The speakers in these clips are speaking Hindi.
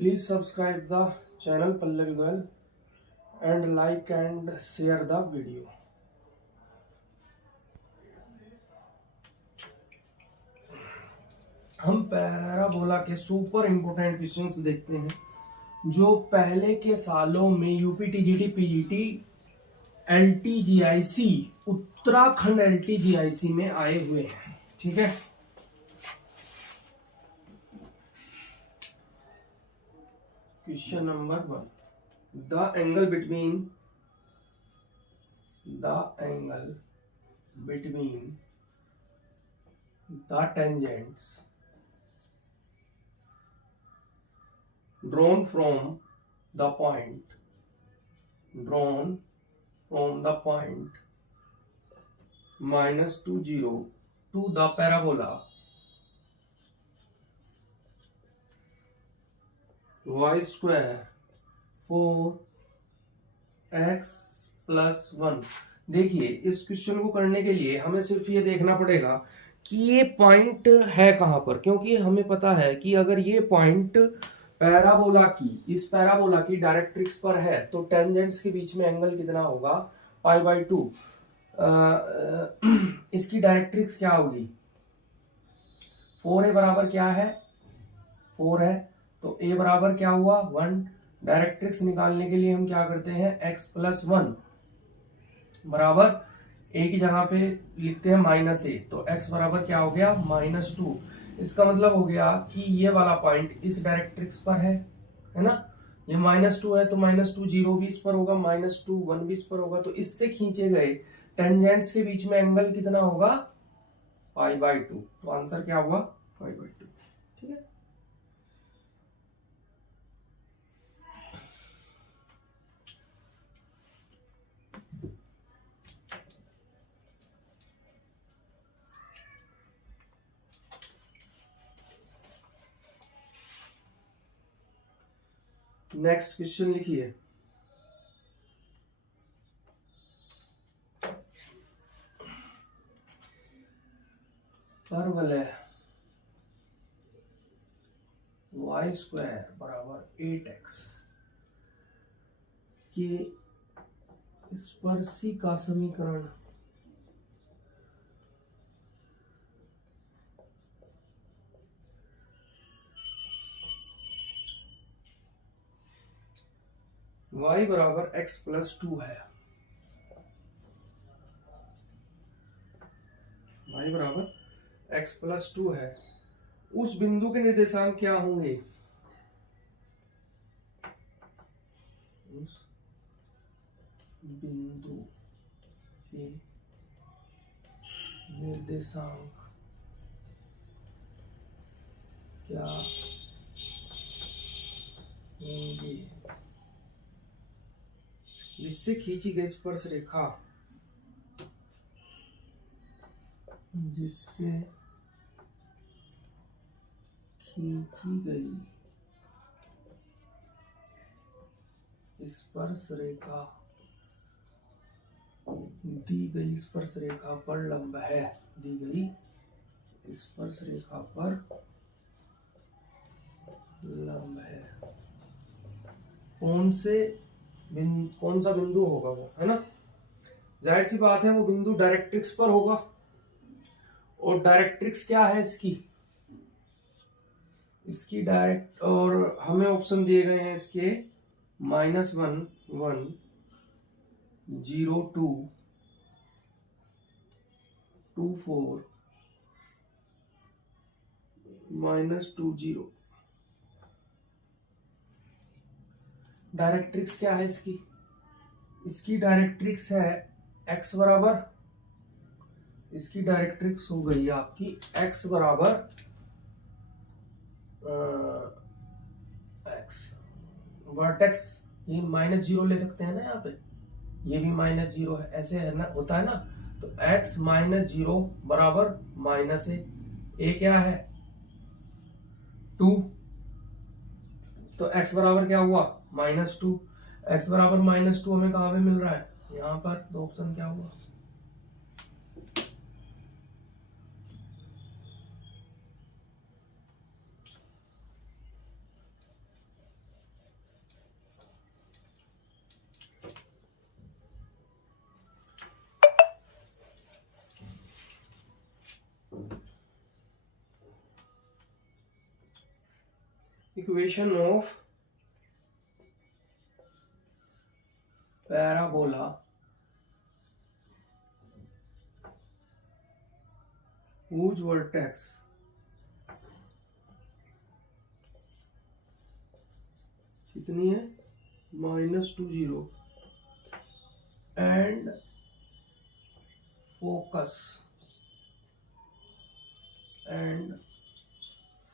Please subscribe the channel Pallavi Goyal and like and share the video. हम पैराबोला के सुपर इम्पोर्टेंट क्वेश्चंस देखते हैं जो पहले के सालों में यूपी टीजीटी पीजीटी एलटीजीआईसी उत्तराखंड एलटीजीआईसी में आए हुए हैं। ठीक है, question number 1, the angle between the tangents drawn from the point minus 2 0 to the parabola y square 4x plus 1। देखिए, इस क्वेश्चन को करने के लिए हमें सिर्फ ये देखना पड़ेगा कि ये पॉइंट है कहां पर, क्योंकि हमें पता है कि अगर ये पॉइंट इस पैराबोला की डायरेक्ट्रिक्स पर है तो टेंजेंट्स के बीच में एंगल कितना होगा, π/2। इसकी डायरेक्ट्रिक्स क्या होगी, 4a बराबर क्या है, 4 है, तो a बराबर क्या हुआ, 1। डायरेक्ट्रिक्स निकालने के लिए हम क्या करते हैं, x + 1 बराबर a की जगह पे लिखते हैं -a, तो x बराबर क्या हो गया, -2। इसका मतलब हो गया कि ये वाला पॉइंट इस डायरेक्ट्रिक्स पर है ना। ये -2 है तो -2 0 भी इस पर होगा, -2 1 भी इस पर होगा, तो इससे खींचे गए टेंजेंट्स के बीच में एंगल कितना होगा, π/2। तो आंसर क्या हुआ, π/2। ठीक है, नेक्स्ट क्वेश्चन लिखिए, परवलय y स्क्वायर बराबर 8x के स्पर्शी का समीकरण y बराबर x + 2 है। y बराबर x + 2 है। उस बिंदु के निर्देशांक क्या होंगे, उस बिंदु के निर्देशांक क्या होंगे जिससे खींची गई स्पर्श रेखा दी गई स्पर्श रेखा पर लंब है, दी गई स्पर्श रेखा पर लंब है। कौन सा बिंदु होगा वो, है ना। जाहिर सी बात है वो बिंदु डायरेक्ट्रिक्स पर होगा, और डायरेक्ट्रिक्स क्या है इसकी डायरेक्ट, और हमें ऑप्शन दिए गए हैं इसके -1 1 0 2 2 4 -2 0। डायरेक्ट्रिक्स क्या है इसकी डायरेक्ट्रिक्स है x बराबर, इसकी डायरेक्ट्रिक्स हो गई आपकी x बराबर x वर्टेक्स, ये -0 ले सकते हैं ना, यहाँ पे ये भी -0 है, ऐसे है ना, होता है ना। तो x -0 बराबर -a क्या है, 2, तो x बराबर क्या हुआ, -2। x बराबर -2 हमें कहाँ पे मिल रहा है, यहाँ पर, तो ऑप्शन क्या हुआ, equation of parabola whose vertex कितनी है -2 एंड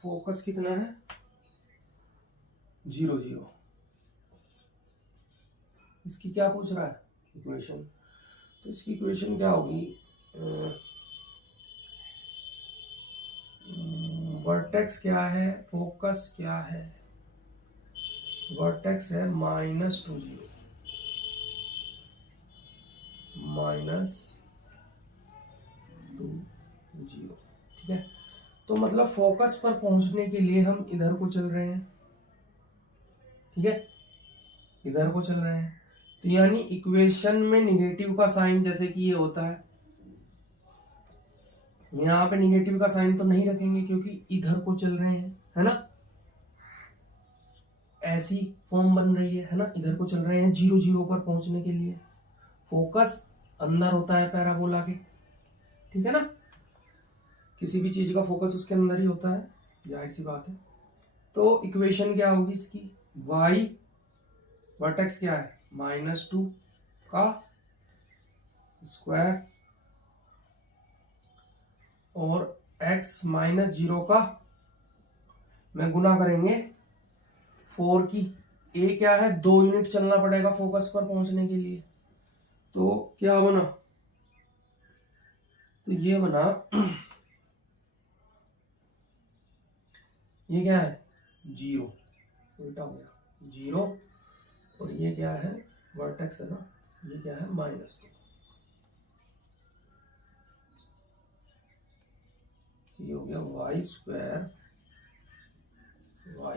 फोकस कितना है 0 इसकी क्या पूछ रहा है इक्वेशन। तो इसकी इक्वेशन क्या होगी, वर्टेक्स क्या है, फोकस क्या है। वर्टेक्स है -2 ठीक है। तो मतलब फोकस पर पहुंचने के लिए हम इधर को चल रहे हैं, ठीक है, इधर को चल रहे हैं। तो यानी इक्वेशन में निगेटिव का साइन जैसे कि ये होता है, यहाँ पे निगेटिव का साइन तो नहीं रखेंगे क्योंकि इधर को चल रहे हैं, है ना, ऐसी फॉर्म बन रही है ना, इधर को चल रहे हैं 0 पर पहुंचने के लिए। फोकस अंदर होता है पैराबोला के, ठीक है ना, किसी भी चीज का फोकस उसके अंदर ही होता है, जाहिर सी बात है। तो इक्वेशन क्या होगी इसकी, y वर्टेक्स क्या है -2 का स्क्वायर और x -0 का में गुना करेंगे 4 की। a क्या है, 2 यूनिट चलना पड़ेगा फोकस पर पहुंचने के लिए। तो क्या बना, तो ये बना ये क्या है 0, उल्टा हो गया 0, और ये क्या है वर्टेक्स है ना, ये क्या है -2। ये हो गया y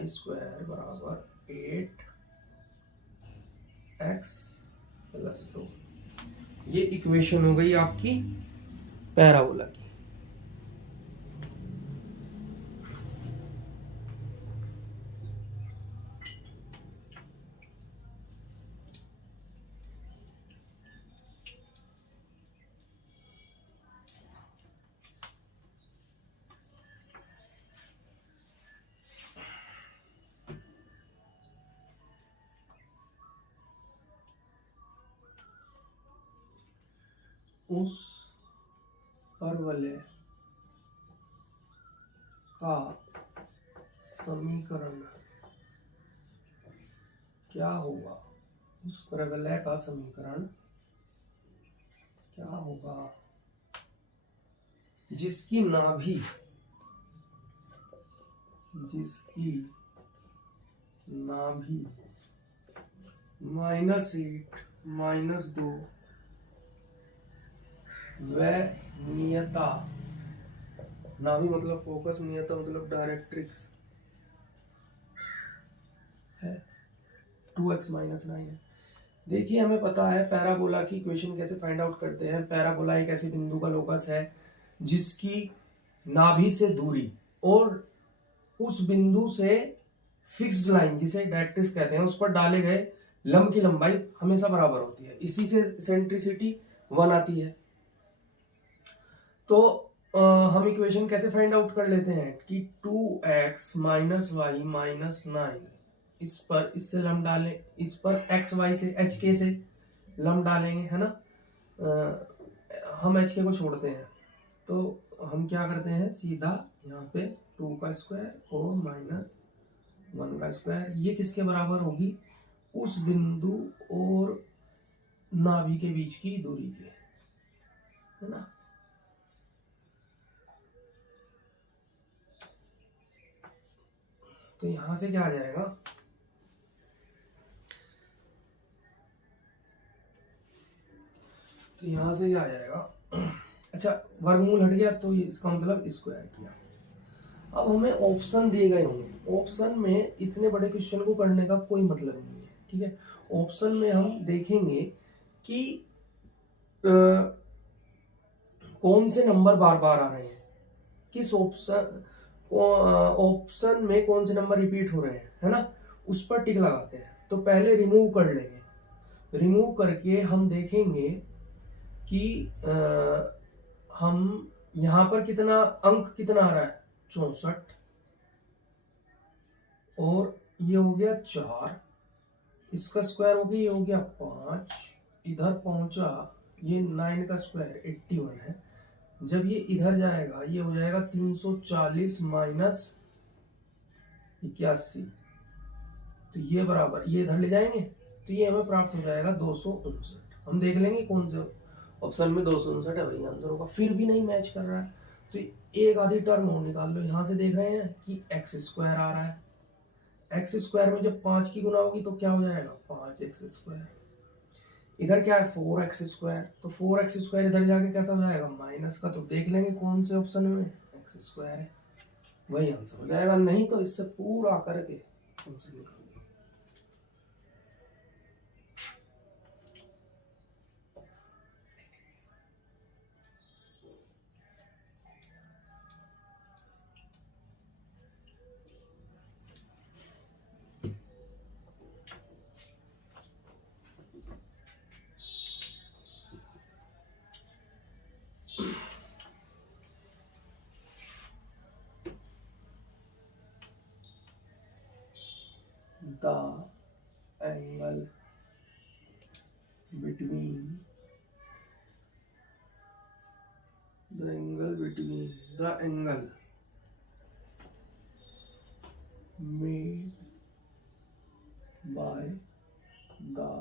स्क्वायर बराबर 8x + 2। ये इक्वेशन हो गई आपकी पैराबोला की। उस परवलय का समीकरण क्या होगा, उस परवलय का समीकरण क्या होगा जिसकी नाभि -8 -2 व नियता, नाभि मतलब फोकस, नियता मतलब डायरेक्ट्रिक्स है 2x - 9 है। देखिए हमें पता है पैराबोला की इक्वेशन कैसे फाइंड आउट करते हैं। पैराबोला एक ऐसे बिंदु का लोकस है जिसकी नाभि से दूरी और उस बिंदु से फिक्स्ड लाइन जिसे डायरेक्ट्रिक्स कहते हैं उस पर डाले गए लंब की लंबाई हमेशा बराबर होती है। इसी से सेंट्रिसिटी 1 आती है। तो हम इक्वेशन कैसे फाइंड आउट कर लेते हैं कि 2x - y - 9 इस पर इससे लंब डालें, इस पर x y से hk से लंब डालेंगे, है ना। हम hk को छोड़ते हैं तो हम क्या करते हैं, सीधा यहाँ पे 2 का स्क्वायर और -1 का स्क्वायर, ये किसके बराबर होगी, उस बिंदु और नाभि के बीच की दूरी के, है ना। तो यहां से क्या आ जाएगा, तो यहां से क्या आ जाएगा, अच्छा वर्गमूल हट गया तो ये इसका मतलब स्क्वायर किया। अब हमें ऑप्शन दिए गए होंगे, ऑप्शन में इतने बड़े क्वेश्चन को करने का कोई मतलब नहीं है, ठीक है। ऑप्शन में हम देखेंगे कि कौन से नंबर बार बार आ रहे हैं, किस ऑप्शन ऑप्शन में कौन से नंबर रिपीट हो रहे हैं, है ना, उस पर टिक लगाते हैं। तो पहले रिमूव कर लेंगे, रिमूव करके हम देखेंगे कि हम यहां पर कितना अंक कितना आ रहा है 64, और ये हो गया 4, इसका स्क्वायर हो गया, ये हो गया 5, इधर पहुंचा ये 9 का स्क्वायर 81 है। जब ये इधर जाएगा ये हो जाएगा 340 माइनस 81, तो ये बराबर, ये इधर ले जाएंगे तो ये हमें प्राप्त हो जाएगा 259। हम देख लेंगे कौन से ऑप्शन में 259 है, वही आंसर होगा। फिर भी नहीं मैच कर रहा है तो एक आधी टर्म और निकाल लो। यहां से देख रहे हैं कि एक्स स्क्वायर आ रहा है, एक्स स्क्वायर में जब 5 की गुना होगी तो क्या हो जाएगा 5x स्क्वायर। इधर क्या है 4x स्क्वायर, तो 4x स्क्वायर इधर जाके कैसा हो जाएगा माइनस का। तो देख लेंगे कौन से ऑप्शन में एक्स स्क्वायर है, वही आंसर हो जाएगा। नहीं तो इससे पूरा करके आंसर निकाल लो। The angle between the angle made by the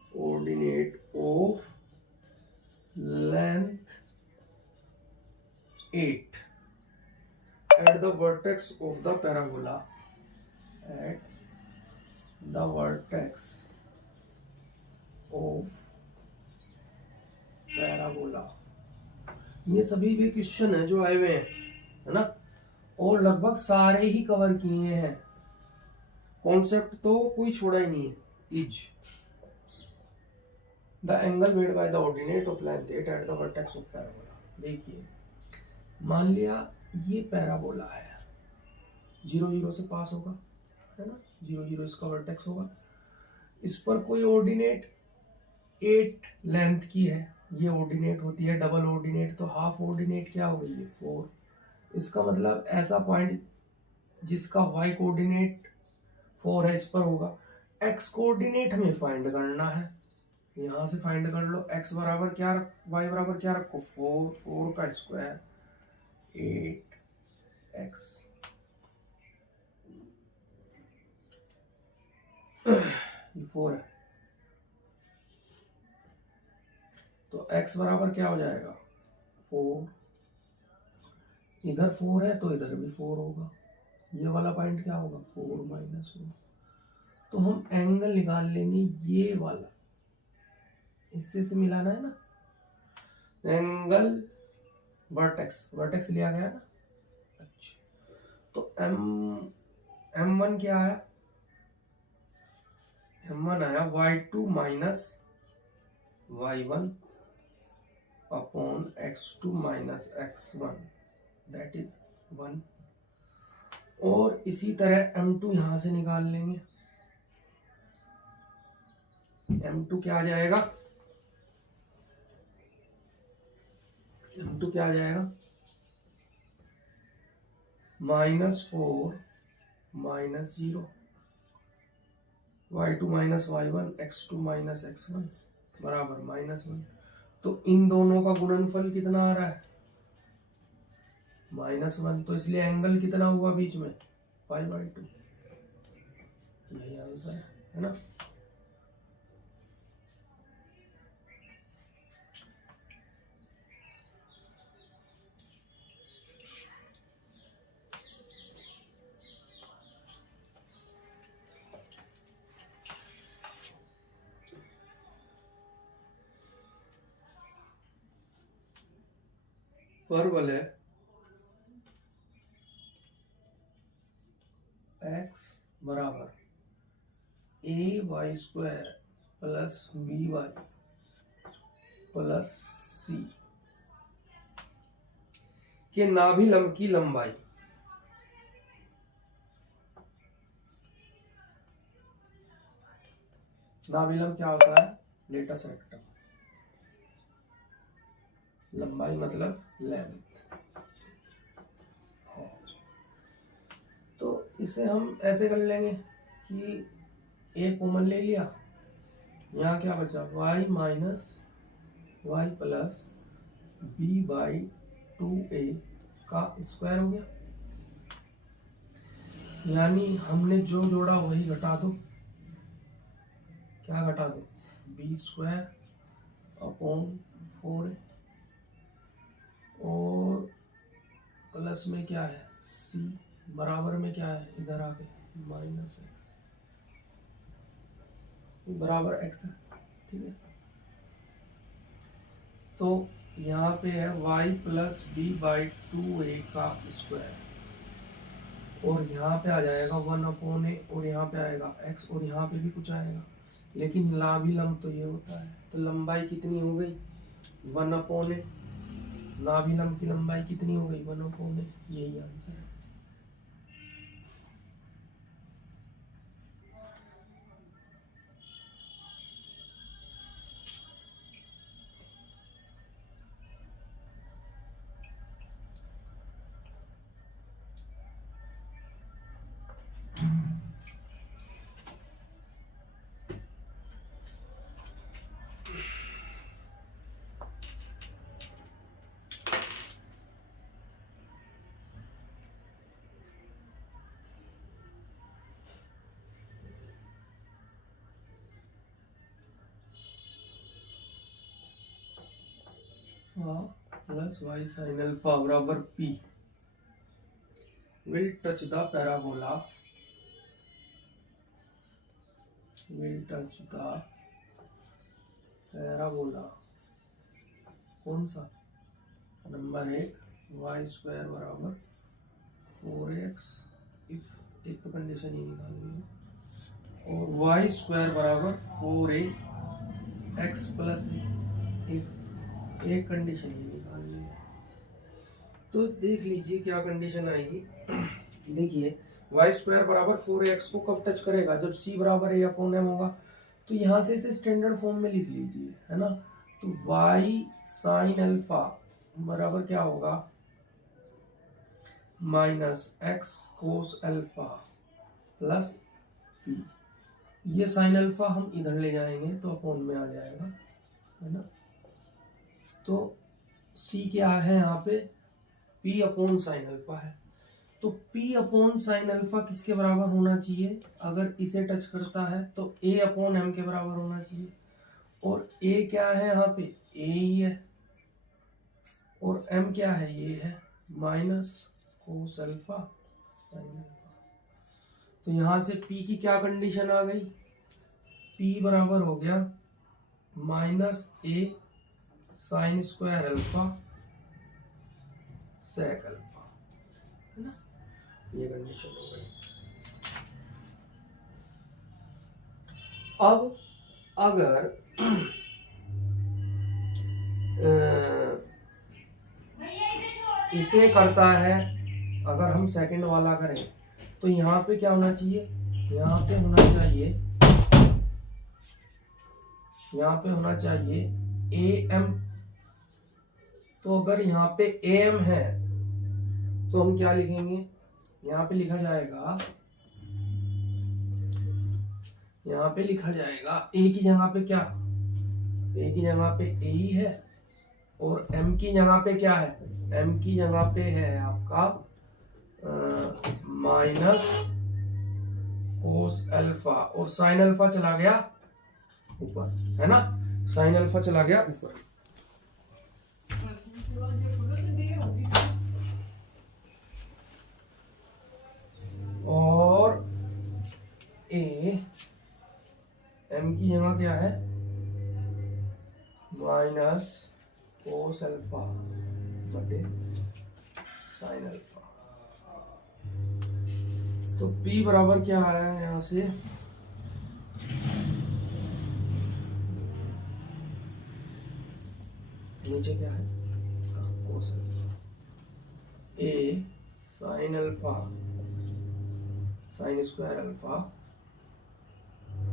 ordinate of length 8 at the vertex of the parabola, at the vertex of parabola। ये सभी भी क्वेश्चन है जो आए हुए हैं, है ना, और लगभग सारे ही कवर किए हैं। कॉन्सेप्ट तो कोई छोड़ा ही नहीं है। Is the angle made by the ordinate of length 8 at the vertex of parabola. देखिए मान लिया ये पैराबोला है, 0 0 से पास होगा, है ना, 0 0 इसका वर्टेक्स होगा। इस पर कोई ऑर्डिनेट 8 लेंथ की है, ये ऑर्डिनेट होती है डबल ऑर्डिनेट, तो हाफ ऑर्डिनेट क्या हो गई है 4। इसका मतलब ऐसा पॉइंट जिसका y कोऑर्डिनेट 4 है इस पर होगा। x कोऑर्डिनेट हमें फाइंड करना है, यहां से फाइंड कर लो। x बराबर क्या, y बराबर क्या रखो 4, 4 का स्क्वायर 8x, ये 4 है, तो x बराबर क्या हो जाएगा 4, इधर 4 है तो इधर भी 4 होगा। ये वाला पॉइंट क्या होगा 4 माइनस 4। तो हम एंगल निकाल लेंगे ये वाला, इससे से मिलाना है ना, एंगल वर्टेक्स, वर्टेक्स लिया गया ना। अच्छा तो m1 क्या है, m1 आया y2 minus y1 upon x2 minus x1, that is 1। और इसी तरह m2 यहां से निकाल लेंगे। m2 क्या आ जाएगा, m2 क्या आ जाएगा -4 minus 0, y2 minus y1 x2 minus x1 बराबर -1। तो इन दोनों का गुणनफल कितना आ रहा है -1, तो इसलिए एंगल कितना हुआ बीच में π/2। यही आंसर है ना। परवल है x बराबर ay² plus by plus c कि नाभिलंब की लंबाई, नाभिलंब क्या होता है, लेटस रेक्टम, लंबाई मतलब लेंथ। तो इसे हम ऐसे कर लेंगे कि ए कॉमन ले लिया, यहाँ क्या बचा, y minus y plus b by 2a का स्क्वायर हो गया, यानी हमने जो जोड़ा वही घटा दो, क्या घटा दो, बी स्क्वायर अपॉन 4a और प्लस में क्या है c बराबर में क्या है, इधर आके माइनस एक्स बराबर x है, ठीक है। तो यहाँ पे है y plus b by 2a का स्क्वायर और यहाँ पे आ जाएगा 1/a और यहाँ पे आएगा x और यहाँ पे भी कुछ आएगा, लेकिन नाभिलंब तो ये होता है, तो लंबाई कितनी हो गई 1/a, नाभिलंब की लंबाई कितनी हो गई 1/a, यही आंसर है। प्लस वाई साइन अल्फा बराबर P will touch the parabola, will touch the parabola, कौन सा, नंबर 1 वाई स्क्वायर बराबर 4x, इफ एक तो कंडीशन ही निकालनी है, और वाई स्क्वायर बराबर 4a x प्लस इफ एक कंडीशन ही निकालनी है। तो देख लीजिए क्या कंडीशन आएगी। देखिए वाई स्क्वायर बराबर 4x को कब टच करेगा, जब c बराबर a अपॉन m होगा। तो यहाँ से इसे स्टैंडर्ड फॉर्म में लिख लीजिए, है ना। तो y साइन अल्फा बराबर क्या होगा, माइनस x कोस अल्फा प्लस p। ये साइन अल्फा हम इधर ले जाएंगे तो अपॉन में आ जाएगा, है ना। तो c क्या है यहाँ पे, p अपॉन साइन अल्फा है। तो p अपॉन साइन अल्फा किसके बराबर होना चाहिए, अगर इसे टच करता है तो a अपॉन m के बराबर होना चाहिए, और a क्या है यहाँ पे, a ही है, और m क्या है, ये है minus cos alpha sine alpha. तो यहाँ से p की क्या कंडीशन आ गई, p बराबर हो गया minus a sine square alpha sec alpha, है ना। ये कंडीशन हो गई। अब अगर इसे करता है, अगर हम सेकंड वाला करें तो यहाँ पे क्या होना चाहिए, यहाँ पे होना चाहिए, यहाँ पे होना चाहिए am। तो अगर यहाँ पे am है तो हम क्या लिखेंगे, यहाँ पे लिखा जाएगा, यहाँ पे लिखा जाएगा a की जगह पे क्या, a की जगह पे a ही है, और m की जगह पे क्या है, m की जगह पे है आपका माइनस कोस अल्फा, और साइन अल्फा चला गया ऊपर, है ना, साइन अल्फा चला गया ऊपर। और a m की जगह क्या है, माइनस कोस अल्फा बटे साइन अल्फा। तो p बराबर क्या आया है यहाँ से, नीचे क्या है, cos alpha. A sine alpha sine square alpha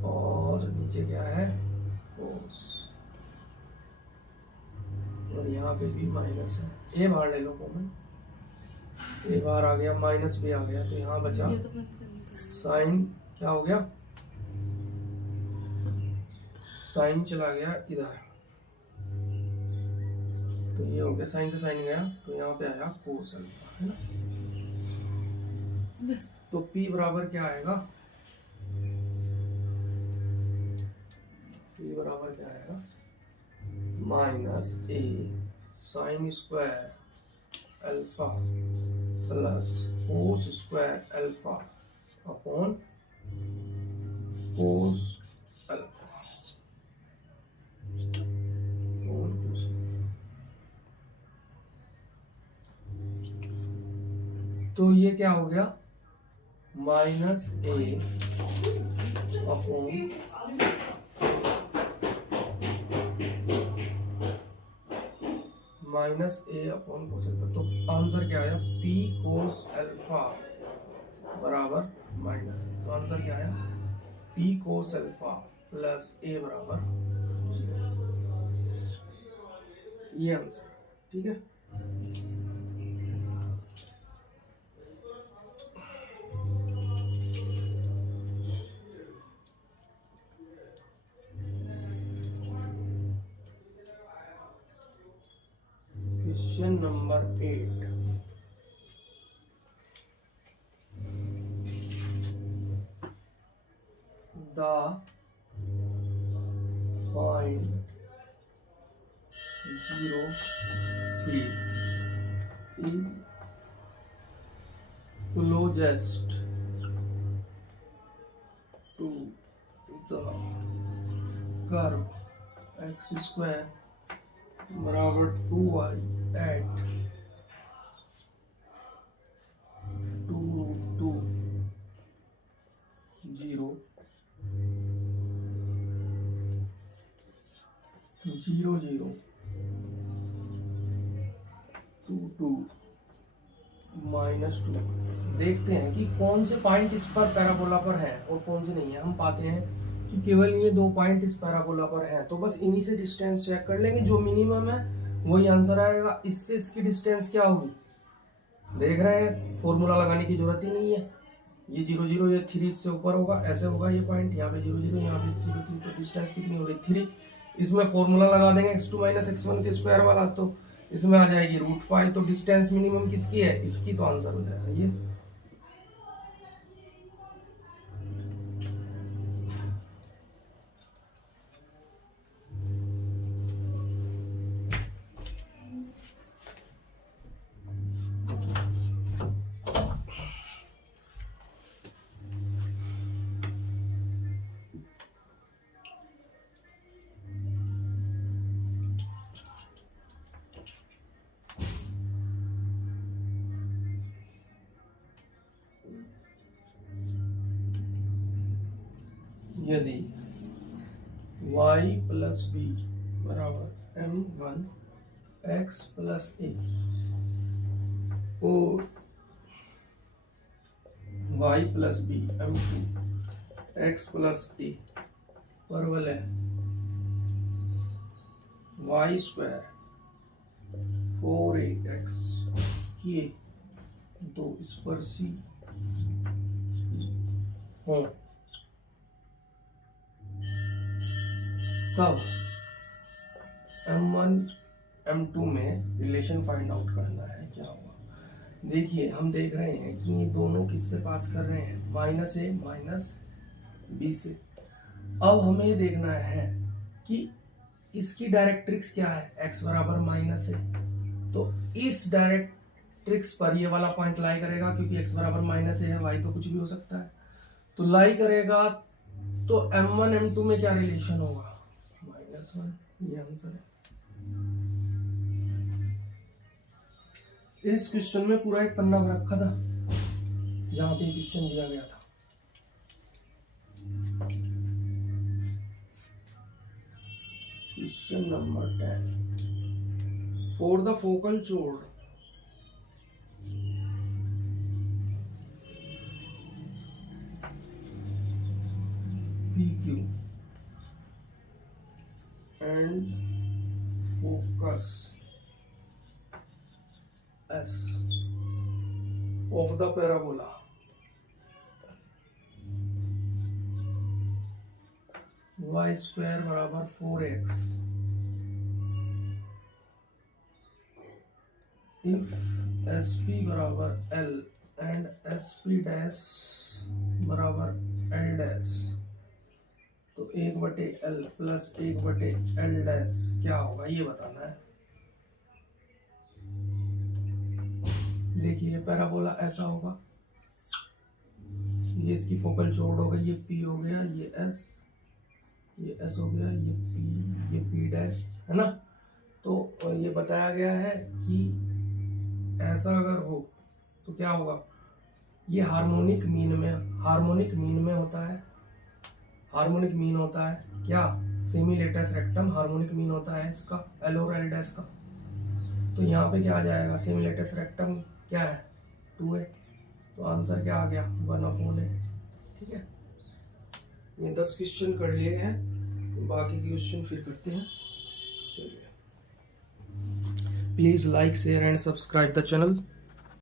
और नीचे क्या है कोस, और यहाँ पे भी माइनस है। ए बाहर ले लो कॉमन, ए बाहर आ गया, माइनस भी आ गया, तो यहाँ बचा साइन, क्या हो गया साइन चला गया इधर, तो ये हो गया साइन से साइन गया, तो यहाँ पे आया कोस अल्फा, है ना। तो P बराबर क्या आएगा, P बराबर क्या आएगा minus A sine square alpha plus cos square alpha upon cos alpha. तो ये क्या हो गया minus A upon minus A upon cos alpha. तो आंसर क्या आया पी कोस अल्फा बराबर माइनस ए। तो आंसर क्या आया P cos alpha plus A बराबर 0। ये आंसर, ठीक है। Question number 8. The point 0, 3 is closest to the curve x square बराबर 2y at 2√2 0 0 0 2 2 माइनस 2। देखते हैं कि कौन से पॉइंट इस पर पैराबोला पर है और कौन से नहीं है। हम पाते हैं कि केवल ये 2 पॉइंट इस पैराबोला पर हैं, तो बस इन्हीं से डिस्टेंस चेक कर लेंगे, जो मिनिमम है वही आंसर आएगा। इससे इसकी डिस्टेंस क्या होगी देख रहे हैं, फॉर्मूला लगाने की जरूरत ही नहीं है। ये 0 0, ये 3 इससे ऊपर होगा, ऐसे होगा ये पॉइंट, यहाँ पे 0 0, यहाँ पे 0 3, तो डिस्टेंस कितनी हो गई 3। इसमें फॉर्मूला लगा देंगे x2 - x1 के स्क्वायर वाला, तो इसमें आ जाएगी √5। तो डिस्टेंस मिनिमम किसकी है, इसकी, तो आंसर हो जाएगा ये। यदि y + b बराबर m1 x + a और y + b m2 x + a परवल है y² 4ax के, तो इस पर c हो, तब m1 m2 में रिलेशन फाइंड आउट करना है। क्या हुआ देखिए, हम देख रहे हैं कि ये दोनों किससे पास कर रहे हैं, -a -b से। अब हमें ये देखना है कि इसकी डायरेक्ट्रिक्स क्या है, x बराबर -a, तो इस डायरेक्ट्रिक्स पर ये वाला पॉइंट लाई करेगा, क्योंकि x बराबर -a है, y तो कुछ भी हो सकता है, तो लाई करेगा। तो m1 m2 में क्या रिलेशन होगा, -1, ये आंसर है। इस क्वेश्चन में पूरा एक पन्ना भर रखा था, जहां पे क्वेश्चन दिया गया था। Question number 10, for the focal chord Q and focus S of the parabola y square बराबर 4x इफ एस पी बराबर L and S P dash बराबर एल डैश, तो 1/L प्लस 1/L डैश क्या होगा ये बताना है। देखिए पैराबोला ऐसा होगा, ये इसकी फोकल चौड़ हो गई, ये P हो गया, ये S हो गया, ये P डैश है ना। तो ये बताया गया है कि ऐसा अगर हो तो क्या होगा, ये हार्मोनिक मीन में होता है। हार्मोनिक मीन होता है क्या, semi latus rectum harmonic mean होता है इसका L और L डैश का। तो यहाँ पे क्या आ जाएगा, सेमी लेटस रेक्टम क्या है 2 है, तो आंसर क्या आ गया 1/8। ठीक है, ये 10 क्वेश्चन कर लिए हैं, बाकी के क्वेश्चन फिर करते हैं। चलिए, please like share and subscribe the channel.